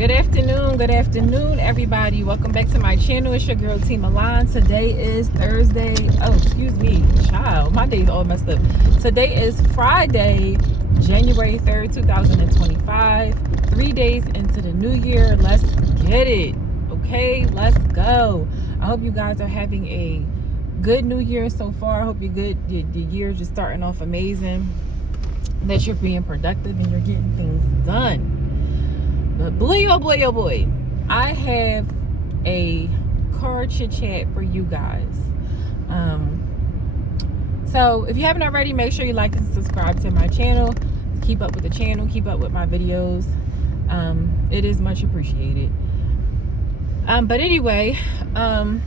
Good afternoon, everybody. Welcome back to my channel. It's your girl, T Milan. Today is Thursday. Oh, excuse me, child. My day's all messed up. Today is Friday, January 3rd, 2025. 3 days into the new year. Let's get it. Okay, let's go. I hope you guys are having a good new year so far. I hope you're good. The year just starting off amazing. That you're being productive and you're getting things done. But boy, oh boy, oh boy, I have a car chit chat for you guys. So if you haven't already, make sure you like and subscribe to my channel. Keep up with the channel, keep up with my videos. It is much appreciated. But anyway, I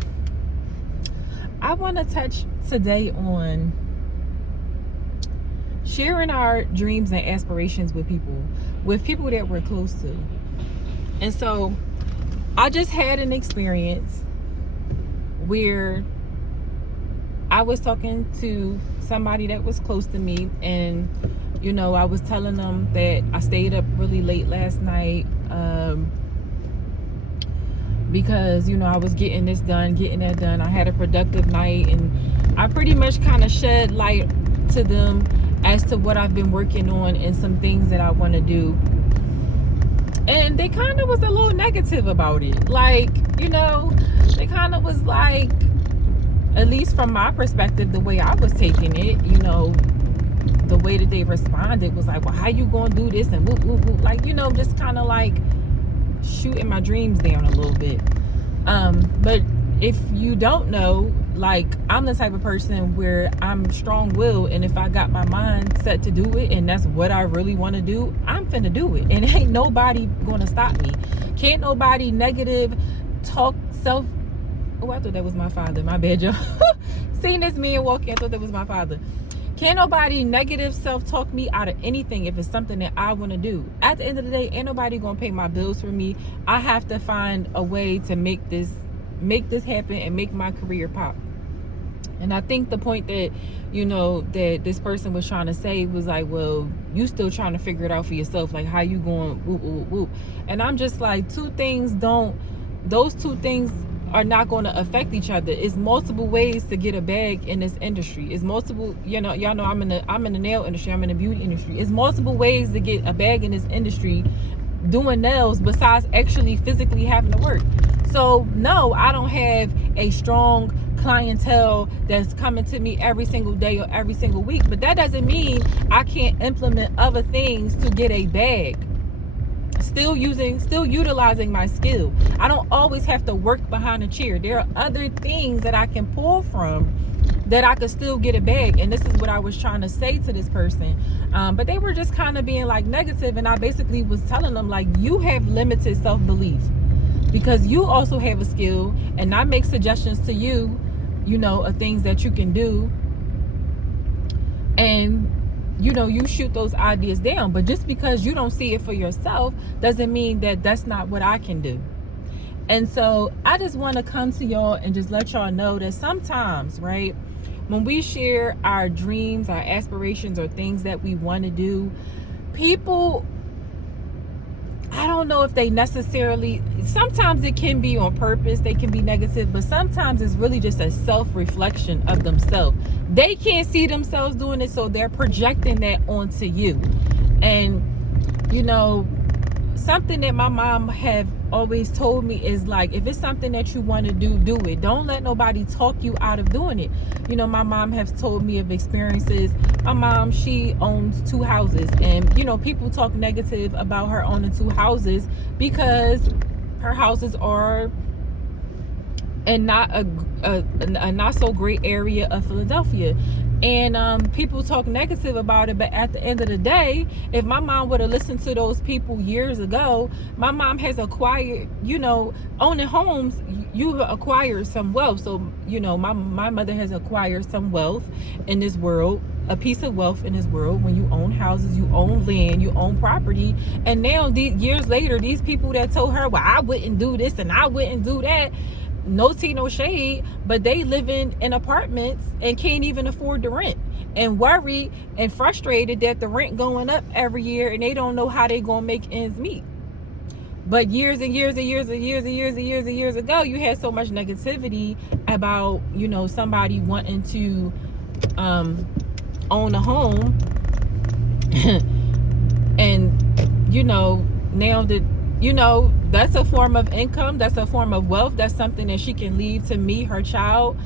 want to touch today on sharing our dreams and aspirations with people that we're close to. And so I just had an experience where I was talking to somebody that was close to me, and I was telling them that I stayed up really late last night because I was getting this done, getting that done. I had a productive night, and I pretty much kind of shed light to them as to what I've been working on and some things that I want to do. And they kind of was a little negative about it. They kind of was like, at least from my perspective, the way I was taking it, the way that they responded was like, well, how you gonna do this? And whoop, whoop, whoop. Just kind of like shooting my dreams down a little bit. But if you don't know, I'm the type of person where I'm strong-willed, and if I got my mind set to do it and that's what I really want to do, I'm finna do it, and ain't nobody gonna stop me. Can't nobody negative talk self. Oh, I thought that was my father. My bad, y'all. Seeing this man walking, I thought that was my father. Can't nobody negative self-talk me out of anything if it's something that I want to do. At the end of the day, ain't nobody gonna pay my bills for me. I have to find a way to make this happen and make my career pop. And I think the point that that this person was trying to say was like, well, you still trying to figure it out for yourself, like how you going whoop whoop whoop. And I'm just like, those two things are not going to affect each other. It's multiple ways to get a bag in this industry. It's multiple, y'all know I'm in the nail industry, I'm in the beauty industry. It's multiple ways to get a bag in this industry doing nails besides actually physically having to work. So no, I don't have a strong clientele that's coming to me every single day or every single week, but that doesn't mean I can't implement other things to get a bag. Still utilizing my skill. I don't always have to work behind a chair. There are other things that I can pull from that I could still get a bag. And this is what I was trying to say to this person. But they were just kind of being like negative, and I basically was telling them, like, you have limited self-belief because you also have a skill, and I make suggestions to you, of things that you can do, and you shoot those ideas down. But just because you don't see it for yourself doesn't mean that that's not what I can do. And so I just want to come to y'all and just let y'all know that sometimes, right, when we share our dreams, our aspirations, or things that we want to do, people, I don't know if they necessarily, sometimes it can be on purpose, they can be negative, but sometimes it's really just a self-reflection of themselves. They can't see themselves doing it, so they're projecting that onto you. And something that my mom have always told me is like, if it's something that you want to do it. Don't let nobody talk you out of doing it. My mom has told me of experiences. My mom, she owns 2 houses, and people talk negative about her owning 2 houses because her houses are in not a not so great area of Philadelphia. And people talk negative about it, but at the end of the day, if my mom would have listened to those people years ago, my mom has acquired, owning homes, you acquire some wealth. So my mother has acquired some wealth in this world, a piece of wealth in this world. When you own houses, you own land, you own property. And now, years later, these people that told her, well, I wouldn't do this and I wouldn't do that, no tea, no shade, but they live in apartments and can't even afford the rent, and worried and frustrated that the rent going up every year and they don't know how they gonna make ends meet. But years and years and years and years and years and years and years ago, you had so much negativity about, you know, somebody wanting to own a home. And, you know, now that, you know, that's a form of income, that's a form of wealth, that's something that she can leave to me, her child.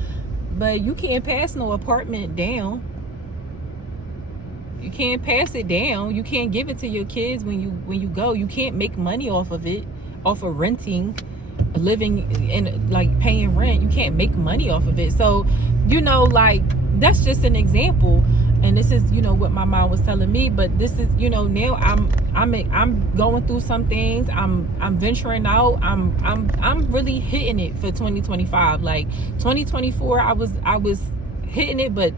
But you can't pass no apartment down. You can't pass it down. You can't give it to your kids when you go. You can't make money off of it, off of renting, living in, like, paying rent. You can't make money off of it. So, you know, like, that's just an example. And this is, you know, what my mom was telling me. But this is, you know, now I'm going through some things. I'm venturing out. I'm really hitting it for 2025. Like 2024, I was hitting it, but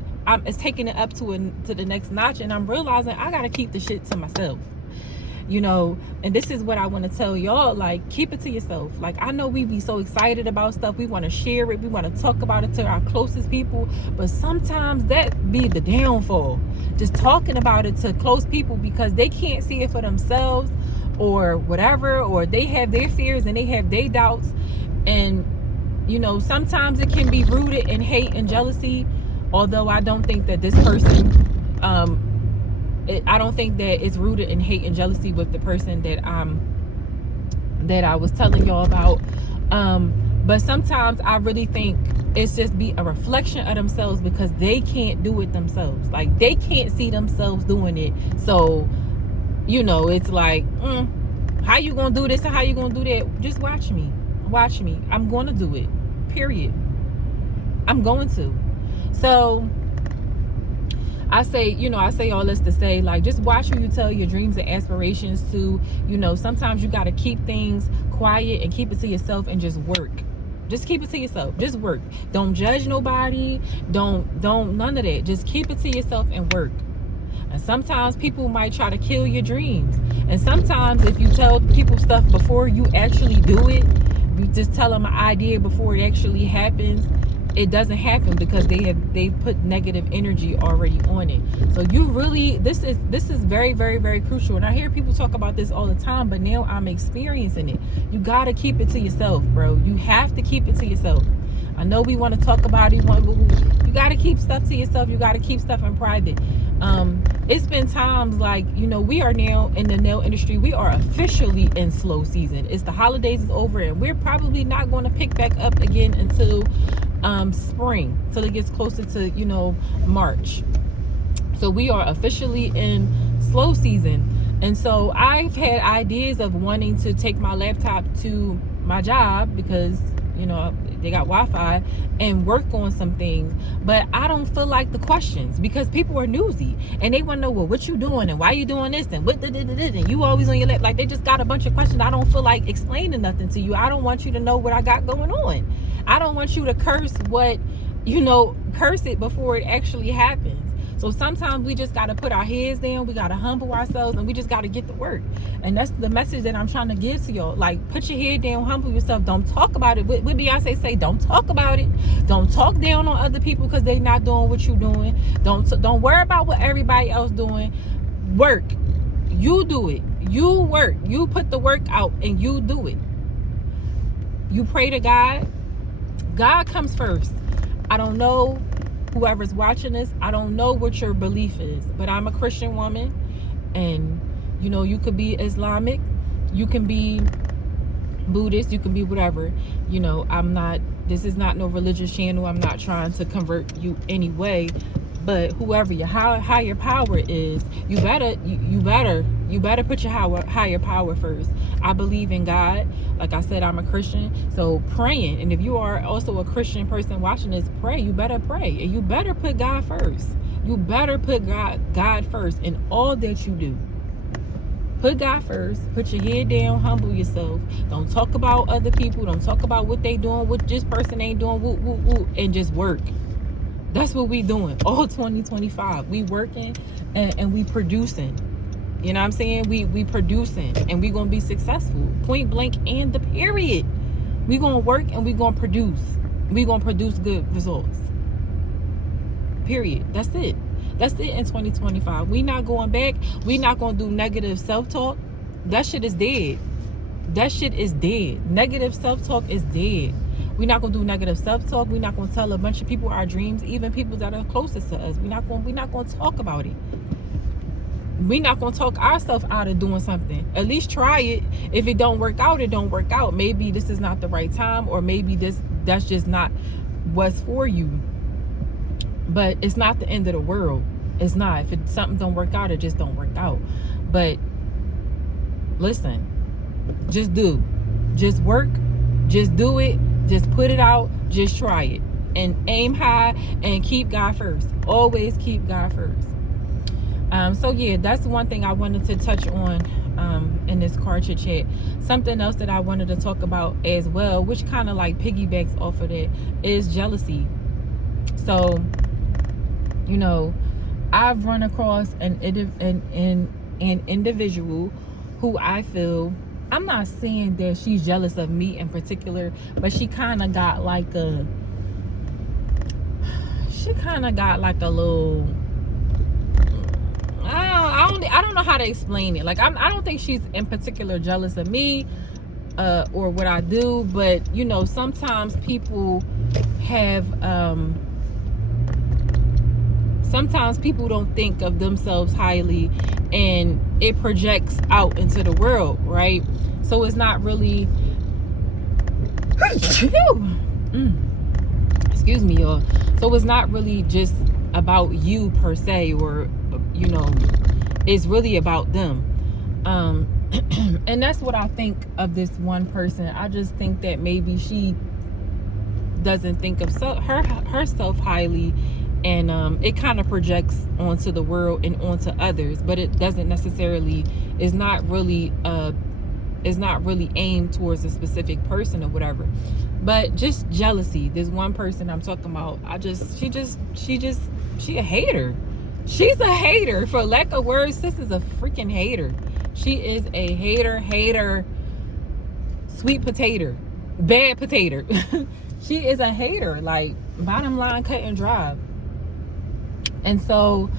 it's taking it up to the next notch, and I'm realizing I gotta keep the shit to myself, you know. And this is what I want to tell y'all, like, keep it to yourself. Like, I know we be so excited about stuff, we want to share it, we want to talk about it to our closest people, but sometimes that be the downfall, just talking about it to close people, because they can't see it for themselves or whatever, or they have their fears and they have their doubts. And, you know, sometimes it can be rooted in hate and jealousy. Although I don't think that this person, I don't think that it's rooted in hate and jealousy with the person that I was telling y'all about. But sometimes I really think it's just be a reflection of themselves, because they can't do it themselves. Like, they can't see themselves doing it. So, you know, it's like, how you gonna do this and how you gonna do that? Just watch me. Watch me. I'm gonna do it. Period. I'm going to. So I say all this to say, like, just watch who you tell your dreams and aspirations to. You know, sometimes you got to keep things quiet and keep it to yourself and just work. Just keep it to yourself. Just work. Don't judge nobody. Don't none of that. Just keep it to yourself and work. And sometimes people might try to kill your dreams. And sometimes if you tell people stuff before you actually do it, you just tell them an idea before it actually happens, it doesn't happen, because they put negative energy already on it. So you really, this is very, very, very crucial. And I hear people talk about this all the time, but now I'm experiencing it. You got to keep it to yourself, bro. You have to keep it to yourself. I know we want to talk about it. You got to keep stuff to yourself. You got to keep stuff in private. It's been times, like, you know, we are now in the nail industry. We are officially in slow season. It's the holidays is over, and we're probably not going to pick back up again until spring, till it gets closer to, you know, March. So we are officially in slow season. And so I've had ideas of wanting to take my laptop to my job, because, you know, they got Wi-Fi, and work on some things. But I don't feel like the questions, because people are newsy and they want to know, well, what you doing and why you doing this and what and you always on your lap. Like, they just got a bunch of questions. I don't feel like explaining nothing to you. I don't want you to know what I got going on. I don't want you to curse curse it before it actually happens. So sometimes we just got to put our heads down. We got to humble ourselves, and we just got to get to work. And that's the message that I'm trying to give to y'all. Like, put your head down, humble yourself. Don't talk about it. What Beyonce say, don't talk about it. Don't talk down on other people because they not doing what you doing. Don't worry about what everybody else doing. Work. You do it. You work. You put the work out and you do it. You pray to God. God comes first. I don't know whoever's watching this, I don't know what your belief is, but I'm a Christian woman, and, you know, you could be Islamic, you can be Buddhist, you can be whatever. You know, this is not no religious channel. I'm not trying to convert you anyway, but whoever your higher power is, you better put your higher power first. I believe in God. Like I said, I'm a Christian, so praying. And if you are also a Christian person watching this, pray. You better pray, and you better put God first. You better put God first in all that you do. Put God first. Put your head down. Humble yourself. Don't talk about other people. Don't talk about what they doing, what this person ain't doing. Woo, woo, woo, and just work. That's what we doing all 2025. We working and we producing. You know what I'm saying? We producing, and we gonna be successful. Point blank and the period. We gonna work and we gonna produce. We gonna produce good results. Period. That's it. That's it in 2025. We not going back. We not gonna do negative self-talk. That shit is dead. That shit is dead. Negative self-talk is dead. We're not gonna do negative self-talk. We're not gonna tell a bunch of people our dreams, even people that are closest to us. We're not gonna talk about it. We're not gonna talk ourselves out of doing something. At least try it. If it don't work out, it don't work out. Maybe this is not the right time, or maybe that's just not what's for you. But it's not the end of the world. It's not. If something don't work out, it just don't work out. But listen, just do. Just work. Just do it. Just put it out. Just try it. And aim high and keep God first. Always keep God first. So yeah, that's one thing I wanted to touch on in this car chit chat. Something else that I wanted to talk about as well, which kind of like piggybacks off of that, is jealousy. So, you know, I've run across an individual who I feel, I'm not saying that she's jealous of me in particular, but she kind of got like a little, I don't know how to explain it. Like, I don't think she's in particular jealous of me or what I do, but you know, sometimes people have sometimes people don't think of themselves highly, and it projects out into the world, right? So it's not really excuse me, y'all. So it's not really just about you per se, or you know, it's really about them. And that's what I think of this one person. I just think that maybe she doesn't think of herself highly, and it kind of projects onto the world and onto others, but it doesn't necessarily, is not really aimed towards a specific person or whatever. But just jealousy. This one person I'm talking about, she a hater. She's a hater, for lack of words. This is a freaking hater. She is a hater, sweet potato, bad potato. She is a hater, like, bottom line, cut and dry. And so,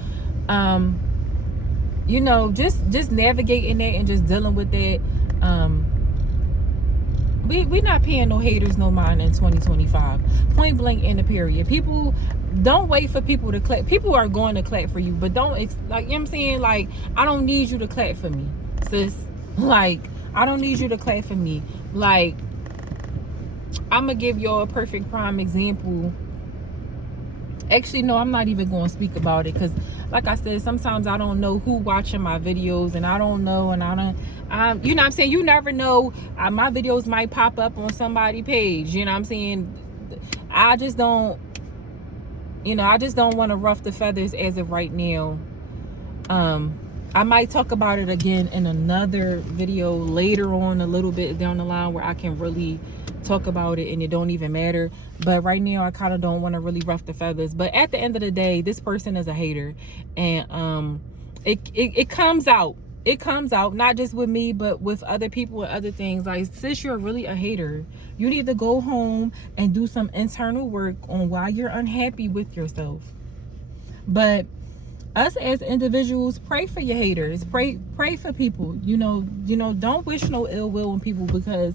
you know, just navigating that and just dealing with that. We're not paying no haters no mind in 2025. Point blank in the period. People, don't wait for people to clap. People are going to clap for you, but don't, like, you know what I'm saying? Like, I don't need you to clap for me, sis. Like, I don't need you to clap for me. Like, I'm gonna give y'all a perfect prime example. Actually, no, I'm not even going to speak about it, because like I said, sometimes I don't know who watching my videos, and I don't know, and you know what I'm saying, you never know, my videos might pop up on somebody's page, you know what I'm saying. I just don't, you know, I just don't want to ruff the feathers as of right now. I might talk about it again in another video later on, a little bit down the line, where I can really talk about it and it don't even matter. But right now, I kind of don't want to really ruff the feathers. But at the end of the day, this person is a hater, and it comes out. It comes out, not just with me, but with other people and other things. Like, sis, you're really a hater. You need to go home and do some internal work on why you're unhappy with yourself. But us as individuals, pray for your haters. Pray for people. You know, don't wish no ill will on people, because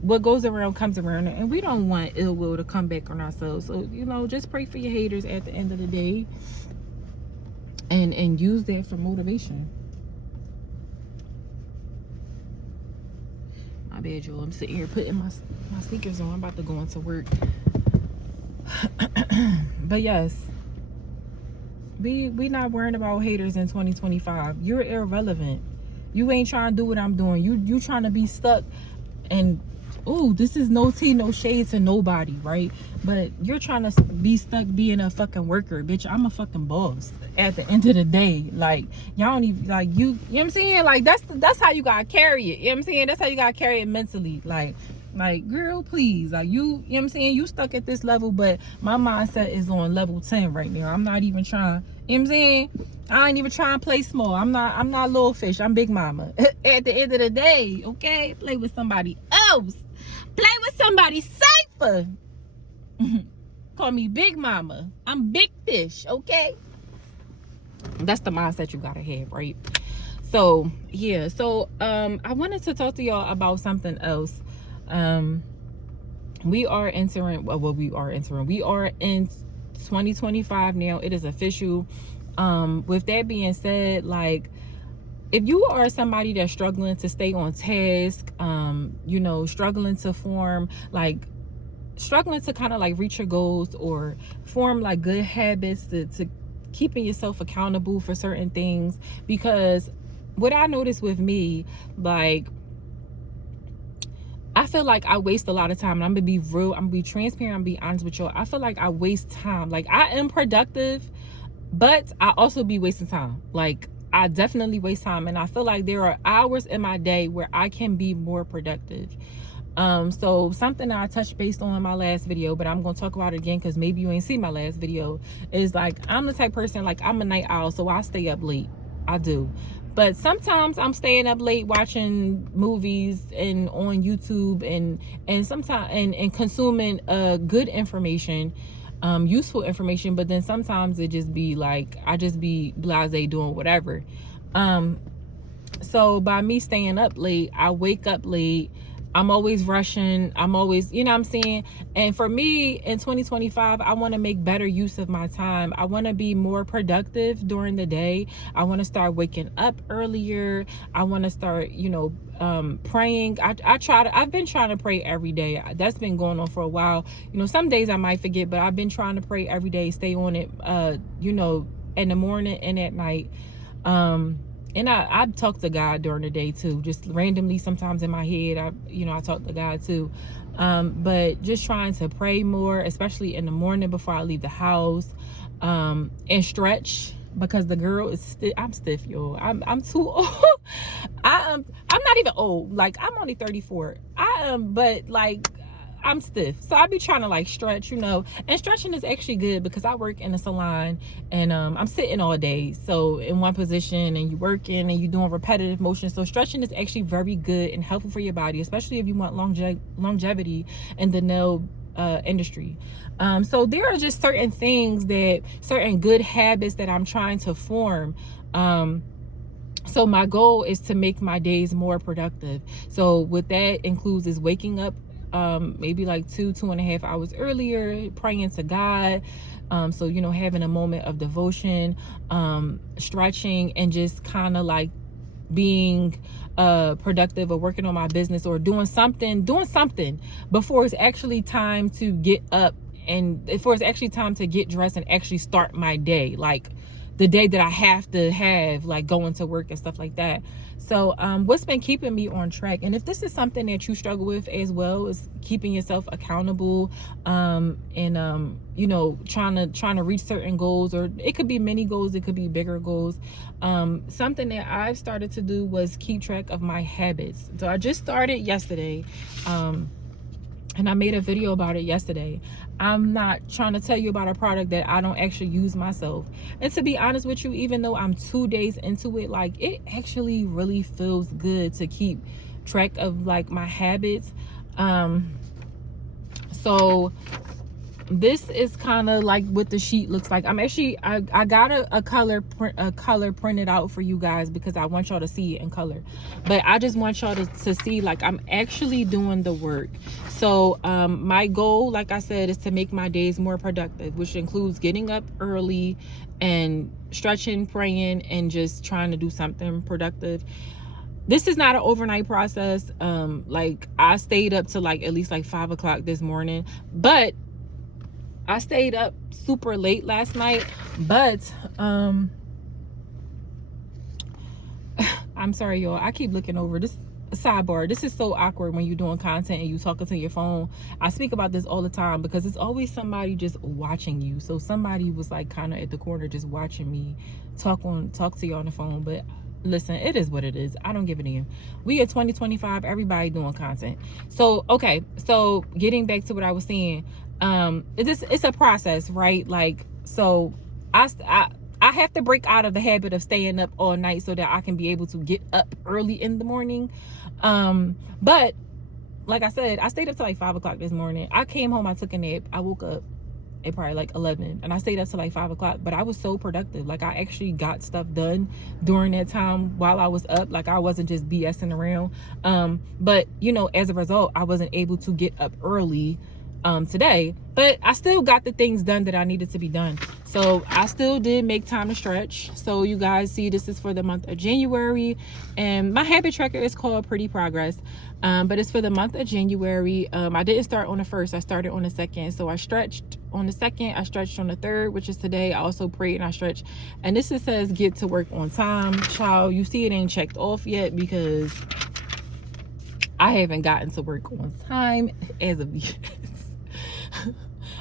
what goes around comes around, and we don't want ill will to come back on ourselves. So, you know, just pray for your haters at the end of the day, and use that for motivation. My bad, y'all. I'm sitting here putting my sneakers on. I'm about to go into work. But yes, we not worrying about haters in 2025. You're irrelevant. You ain't trying to do what I'm doing. You trying to be stuck, and this is no tea, no shade to nobody, right? But you're trying to be stuck being a fucking worker. Bitch, I'm a fucking boss at the end of the day. Like, y'all don't even, like, you know what I'm saying? Like, that's how you gotta carry it. You know what I'm saying? That's how you gotta carry it mentally. Like, girl, please. Like, you know what I'm saying? You stuck at this level, but my mindset is on level 10 right now. I'm not even trying, you know what I'm saying? I ain't even trying to play small. I'm not little fish. I'm big mama. At the end of the day, okay? Play with somebody else. Play with somebody safer. Call me big mama. I'm big fish, okay? That's the mindset you gotta have, right? So yeah, so I wanted to talk to y'all about something else. We are in 2025 now. It is official. With that being said, like, if you are somebody that's struggling to stay on task, struggling to form, like, struggling to kind of like reach your goals or form like good habits to keeping yourself accountable for certain things, because what I noticed with me, like, I feel like I waste a lot of time, and I'm gonna be real, I'm gonna be transparent, I'm gonna be honest with y'all. I feel like I waste time. Like, I am productive, but I also be wasting time. Like, I definitely waste time, and I feel like there are hours in my day where I can be more productive. So something that I touched based on in my last video, but I'm gonna talk about it again because maybe you ain't seen my last video, is like, I'm the type person, like, I'm a night owl, so I stay up late. I do. But sometimes I'm staying up late watching movies and on YouTube, and sometimes and consuming good information, useful information. But then sometimes it just be like, I just be blasé doing whatever. So by me staying up late, I wake up late. I'm always rushing. I'm always, you know what I'm saying? And for me in 2025, I want to make better use of my time. I want to be more productive during the day. I want to start waking up earlier. I want to start, praying. I've been trying to pray every day. That's been going on for a while. Some days I might forget, but I've been trying to pray every day, stay on it, in the morning and at night. And I talk to God during the day too, just randomly. Sometimes in my head, I talk to God too. But just trying to pray more, especially in the morning before I leave the house, and stretch, because the girl is I'm stiff, y'all. I'm too old. I'm not even old. Like, I'm only 34. I am, but like, I'm stiff. So I be trying to like stretch, and stretching is actually good because I work in a salon, and I'm sitting all day. So in one position, and you working and you doing repetitive motion. So stretching is actually very good and helpful for your body, especially if you want longevity in the nail industry. So there are just certain good habits that I'm trying to form. So my goal is to make my days more productive. So what that includes is waking up maybe like 2.5 hours earlier, praying to God. So, having a moment of devotion, stretching, and just kind of like being productive, or working on my business, or doing something before it's actually time to get up, and before it's actually time to get dressed and actually start my day, like the day that I have to have, like going to work and stuff like that. So what's been keeping me on track, and if this is something that you struggle with as well, is keeping yourself accountable, and trying to reach certain goals, or it could be mini goals, it could be bigger goals. Something that I've started to do was keep track of my habits. So I just started yesterday, and I made a video about it yesterday. I'm not trying to tell you about a product that I don't actually use myself. And to be honest with you, even though I'm 2 days into it, like, it actually really feels good to keep track of like my habits. So this is kind of like what the sheet looks like. I got a color printed out for you guys because I want y'all to see it in color, but I just want y'all to see, like, I'm actually doing the work. So my goal, like I said, is to make my days more productive, which includes getting up early and stretching, praying, and just trying to do something productive. This is not an overnight process. Like, I stayed up to like at least like 5 o'clock this morning, but I stayed up super late last night. But I'm sorry, y'all, I keep looking over this. Sidebar, this is so awkward when you're doing content and you talking to your phone. I speak about this all the time because it's always somebody just watching you. So somebody was like kind of at the corner just watching me talk to you on the phone. But listen, it is what it is. I don't give a damn. We at 2025, everybody doing content. So okay, so getting back to what I was saying, it's a process, right? Like, so I have to break out of the habit of staying up all night so that I can be able to get up early in the morning. But like I said, I stayed up till like 5 o'clock this morning. I came home, I took a nap, I woke up, at probably like 11, and I stayed up till like 5 o'clock, but I was so productive. Like, I actually got stuff done during that time while I was up. Like, I wasn't just BSing around. But you know, as a result, I wasn't able to get up early today, but I still got the things done that I needed to be done. So I still did make time to stretch. So you guys see, this is for the month of January, and my habit tracker is called Pretty Progress, but it's for the month of January. I didn't start on the 1st, I started on the 2nd. So I stretched on the 2nd, I stretched on the 3rd, which is today. I also prayed and I stretched, and this just says get to work on time. Child, you see it ain't checked off yet because I haven't gotten to work on time as of yet.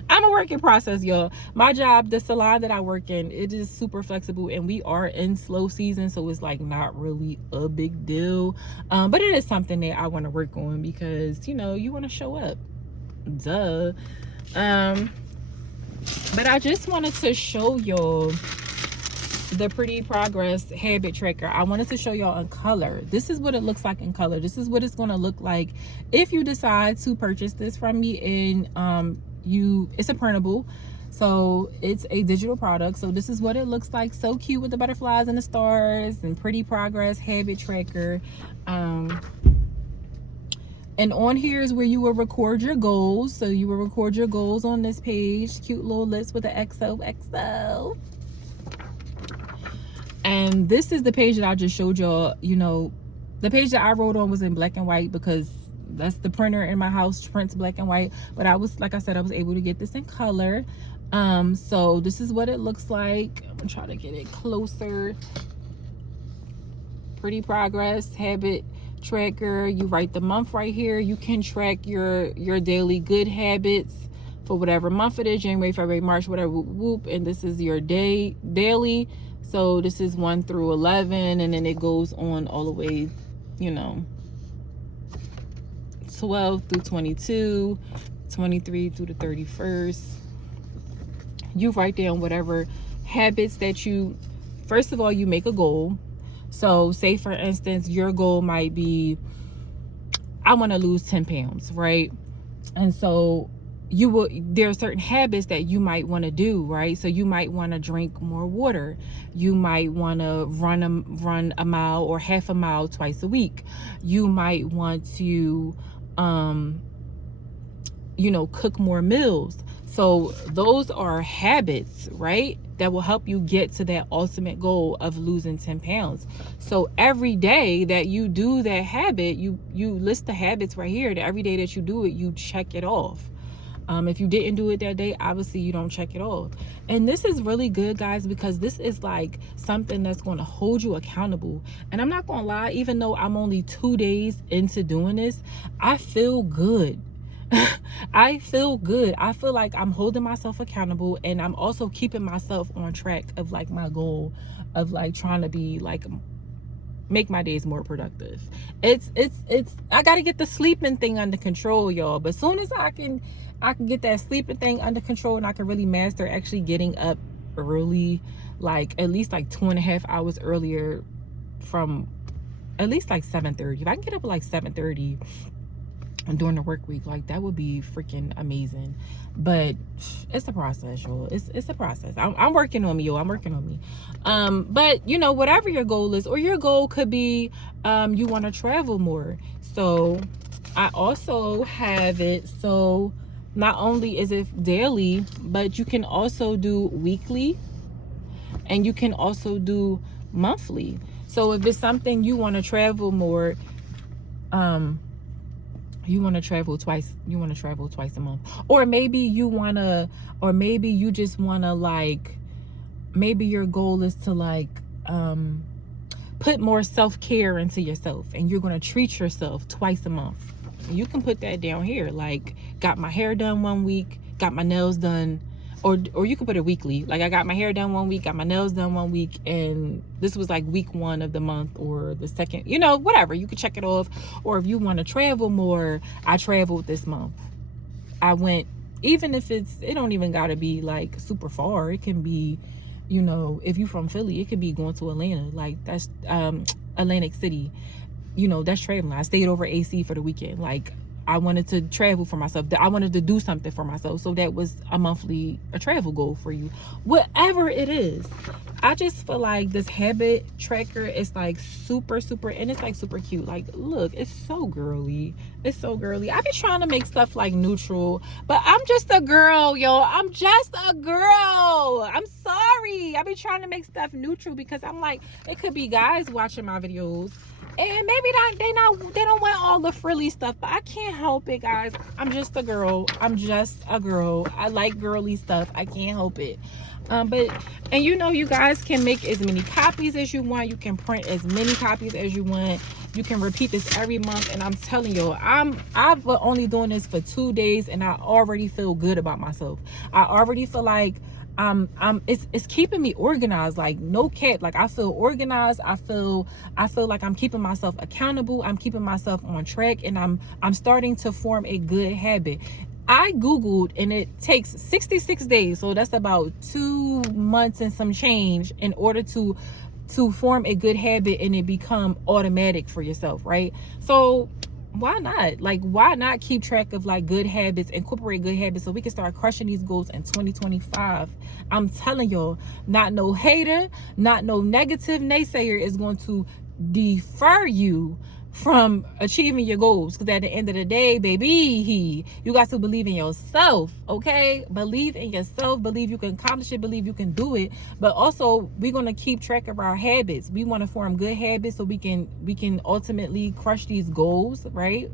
I'm a work in process, y'all. My job, the salon that I work in, it is super flexible, and we are in slow season, so it's like not really a big deal. But it is something that I want to work on because, you know, you want to show up. Duh. But I just wanted to show y'all the Pretty Progress habit tracker. I wanted to show y'all in color. This is what it looks like in color. This is what it's going to look like if you decide to purchase this from me. And it's a printable, so it's a digital product. So this is what it looks like. So cute with the butterflies and the stars, and Pretty Progress habit tracker. And on here is where you will record your goals. So you will record your goals on this page. Cute little lips with the XOXO. And this is the page that I just showed y'all. You know, the page that I wrote on was in black and white because that's the printer in my house, prints black and white. But I was, like I said, I was able to get this in color. So this is what it looks like. I'm gonna try to get it closer. Pretty Progress habit tracker. You write the month right here. You can track your daily good habits for whatever month it is, January, February, March, whatever, whoop. And this is your daily. So this is 1 through 11, and then it goes on all the way, you know, 12 through 22, 23 through the 31st. You write down whatever habits that you, first of all, you make a goal. So say, for instance, your goal might be, I want to lose 10 pounds, right? And so there are certain habits that you might want to do, right? So you might want to drink more water. You might want to run a mile or half a mile twice a week. You might want to, you know, cook more meals. So those are habits, right, that will help you get to that ultimate goal of losing 10 pounds. So every day that you do that habit, you list the habits right here. That every day that you do it, you check it off. If you didn't do it that day, obviously you don't check it off. And this is really good, guys, because this is like something that's going to hold you accountable. And I'm not going to lie, even though I'm only 2 days into doing this, I feel good. I feel good. I feel like I'm holding myself accountable, and I'm also keeping myself on track of like my goal of like trying to be like, make my days more productive. It's I got to get the sleeping thing under control, y'all. But as soon as I can get that sleeping thing under control, and I can really master actually getting up early, like at least like 2.5 hours earlier from at least like 7:30. If I can get up at like 7:30 during the work week, like that would be freaking amazing. But it's a process, y'all. It's a process. I'm working on me, y'all. I'm working on me. But you know, whatever your goal is, or your goal could be you want to travel more. So I also have it, so not only is it daily, but you can also do weekly, and you can also do monthly. So if it's something you want to travel more, you want to travel twice a month, or maybe you just want to, like, maybe your goal is to like put more self-care into yourself, and you're going to treat yourself twice a month. You can put that down here, like, got my hair done 1 week, got my nails done, or you can put it weekly. Like, I got my hair done 1 week, got my nails done 1 week, and this was like week 1 of the month, or the second, you know, whatever. You can check it off. Or if you want to travel more, I traveled this month. I went, even if it don't even gotta be like super far. It can be, you know, if you from Philly, it could be going to Atlanta. Like, that's Atlantic City, you know, that's traveling. I stayed over AC for the weekend. Like, I wanted to travel for myself, I wanted to do something for myself. So that was a travel goal for you, whatever it is. I just feel like this habit tracker is like super and it's like super cute. Like, look, it's so girly. It's so girly. I be trying to make stuff like neutral, but I'm just a girl, yo. I'm just a girl. I'm sorry. I be trying to make stuff neutral because I'm like, it could be guys watching my videos and maybe they don't want all the frilly stuff, but I can't help it, guys. I'm just a girl. I like girly stuff. I can't help it. And you know, you guys can make as many copies as you want. You can print as many copies as you want. You can repeat this every month. And I'm telling you, I've only doing this for 2 days and I already feel good about myself. I already feel like it's keeping me organized. Like, no cap. Like, I feel organized. I feel like I'm keeping myself accountable. I'm keeping myself on track, and I'm starting to form a good habit. I googled, and it takes 66 days, so that's about 2 months and some change, in order to form a good habit and it become automatic for yourself, right? So why not? Like, why not keep track of like good habits, incorporate good habits, so we can start crushing these goals in 2025? I'm telling y'all, not no hater, not no negative naysayer is going to defer you from achieving your goals. Because at the end of the day, baby, you got to believe in yourself. Okay, believe in yourself, believe you can accomplish it, believe you can do it. But also, we're going to keep track of our habits. We want to form good habits so we can ultimately crush these goals, right,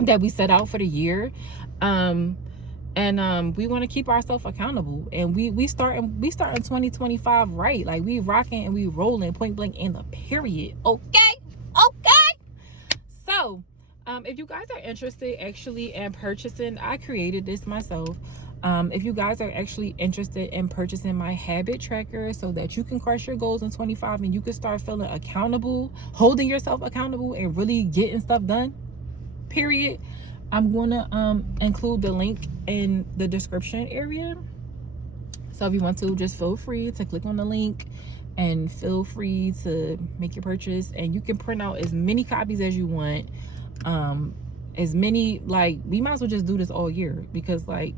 that we set out for the year. And we want to keep ourselves accountable, and we start in 2025 right. Like, we rocking and we rolling, point blank in the period. Okay. So if you guys are interested actually in purchasing, I created this myself. If you guys are actually interested in purchasing my habit tracker so that you can crush your goals in 25 and you can start feeling accountable, holding yourself accountable, and really getting stuff done, period, I'm gonna include the link in the description area. So if you want to, just feel free to click on the link and feel free to make your purchase. And you can print out as many copies as you want. As many, like, we might as well just do this all year, because, like,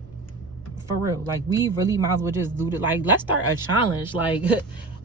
for real, like, we really might as well just do it. Like, let's start a challenge, like,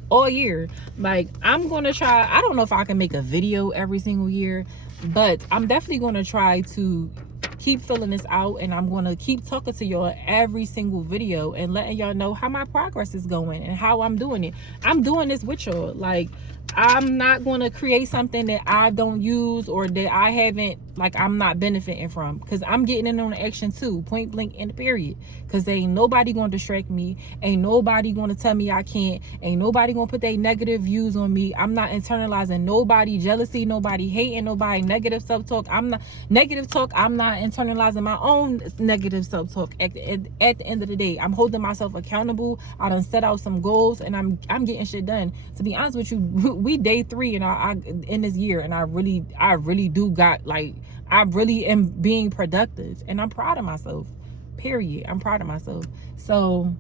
all year. Like, I'm gonna try. I don't know if I can make a video every single year, but I'm definitely gonna try to keep filling this out, and I'm gonna keep talking to y'all every single video and letting y'all know how my progress is going and how I'm doing it. I'm doing this with y'all. Like, I'm not going to create something that I don't use or that I haven't, like, I'm not benefiting from, because I'm getting in on the action too, point blank in the period. Because ain't nobody going to distract me, ain't nobody going to tell me I can't, ain't nobody going to put their negative views on me. I'm not internalizing nobody jealousy, nobody hating, nobody negative self-talk. I'm not internalizing my own negative self-talk. At the end of the day, I'm holding myself accountable. I done set out some goals, and I'm getting shit done. To be honest with you, we day 3 and I in this year, and I really do got, like, I really am being productive, and I'm proud of myself, period. I'm proud of myself. So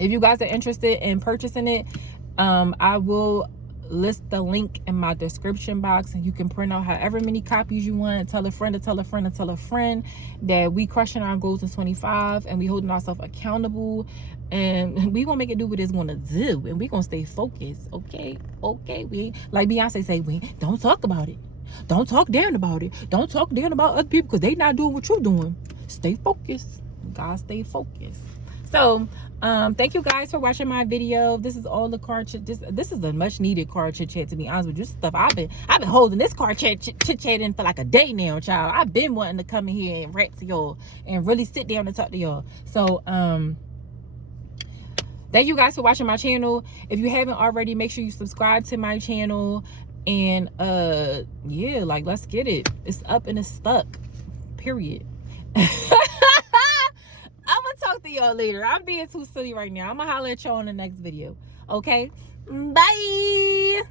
if you guys are interested in purchasing it, I will list the link in my description box, and you can print out however many copies you want. Tell a friend to tell a friend to tell a friend that we crushing our goals in 25, and we holding ourselves accountable, and we gonna make it do what it's gonna do, and we gonna stay focused. Okay, we ain't, like Beyonce say, we don't talk about it, don't talk down about it, don't talk down about other people because they not doing what you're doing. Stay focused, guys, stay focused. So thank you guys for watching my video. This is all the car chit. This is a much needed car chit chat, to be honest with you. This stuff I've been holding this car chit chatting for like a day now, child. I've been wanting to come in here and rap to y'all and really sit down and talk to y'all. So thank you guys for watching my channel. If you haven't already, make sure you subscribe to my channel. And yeah, like, let's get it. It's up and it's stuck, period. I'm gonna talk to y'all later. I'm being too silly right now. I'm gonna holler at y'all in the next video. Okay, bye.